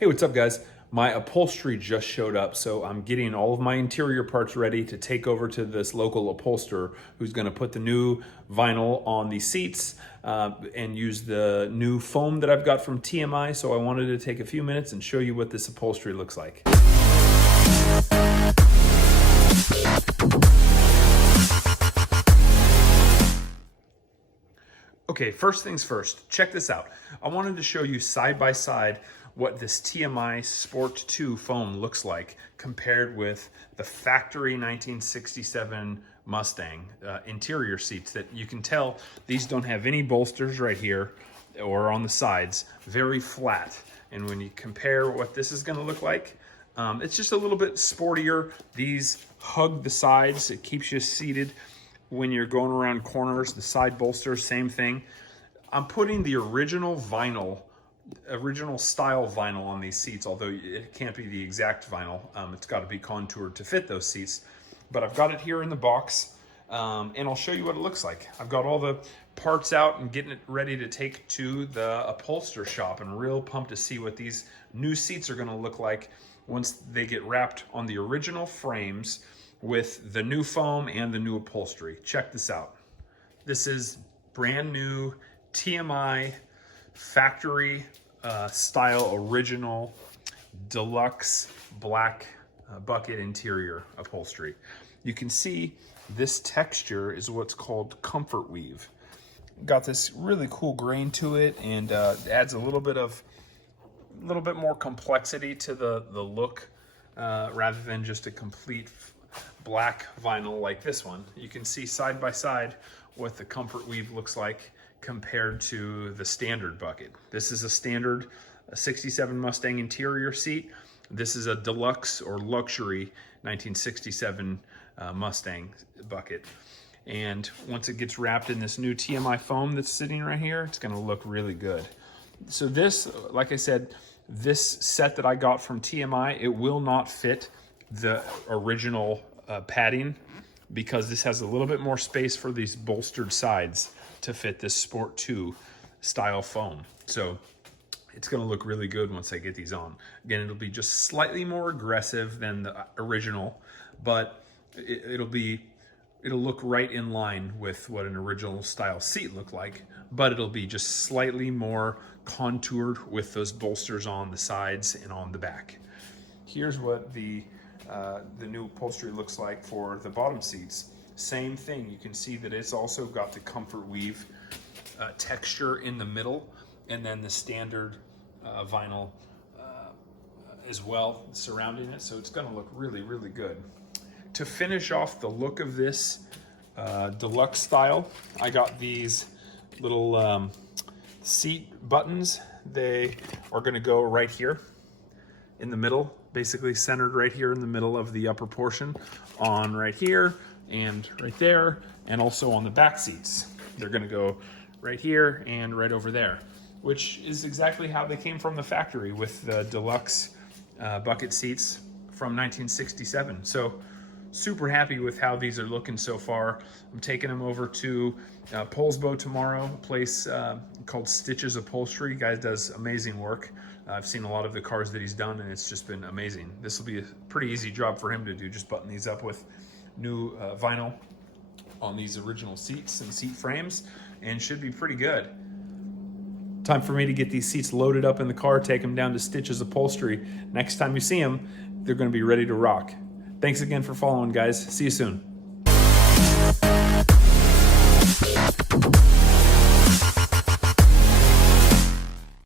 Hey, what's up guys? My upholstery just showed up, so I'm getting all of my interior parts ready to take over to this local upholsterer who's gonna put the new vinyl on the seats and use the new foam that I've got from TMI. So I wanted to take a few minutes and show you what this upholstery looks like. Okay, first things first, check this out. I wanted to show you side by side what this TMI Sport 2 foam looks like compared with the factory 1967 Mustang interior seats. That you can tell these don't have any bolsters right here or on the sides, very flat. And when you compare what this is gonna look like, it's just a little bit sportier. These hug the sides, it keeps you seated. When you're going around corners, the side bolsters, same thing. I'm putting the original style vinyl on these seats, although it can't be the exact vinyl. It's got to be contoured to fit those seats. But I've got it here in the box, and I'll show you what it looks like. I've got all the parts out and getting it ready to take to the upholsterer shop, and real pumped to see what these new seats are going to look like once they get wrapped on the original frames with the new foam and the new upholstery. Check this out. This is brand new TMI factory style original deluxe black bucket interior upholstery. You can see this texture is what's called Comfortweave. Got this really cool grain to it, and adds a little bit more complexity to the look rather than just a complete black vinyl like this one. You can see side by side what the Comfortweave looks like compared to the standard bucket. This is a standard 67 Mustang interior seat. This is a deluxe or luxury 1967 Mustang bucket. And once it gets wrapped in this new TMI foam that's sitting right here, it's gonna look really good. So this, like I said, this set that I got from TMI, it will not fit the original padding because this has a little bit more space for these bolstered sides to fit this Sport 2 style foam. So it's gonna look really good once I get these on. Again, it'll be just slightly more aggressive than the original, but it'll look right in line with what an original style seat looked like, but it'll be just slightly more contoured with those bolsters on the sides and on the back. Here's what the new upholstery looks like for the bottom seats. Same thing, you can see that it's also got the Comfortweave texture in the middle, and then the standard vinyl as well surrounding it. So it's gonna look really, really good. To finish off the look of this deluxe style, I got these little seat buttons. They are gonna go right here in the middle, basically centered right here in the middle of the upper portion, on right here and right there, and also on the back seats. They're gonna go right here and right over there, which is exactly how they came from the factory with the deluxe bucket seats from 1967. So super happy with how these are looking so far. I'm taking them over to Polsbo tomorrow, a place called Stitches Upholstery. Guy does amazing work. I've seen a lot of the cars that he's done, and it's just been amazing. This will be a pretty easy job for him to do, just button these up with new vinyl on these original seats and seat frames, and should be pretty good. Time for me to get these seats loaded up in the car, take them down to Stitches Upholstery. Next time you see them, they're gonna be ready to rock. Thanks again for following, guys. See you soon.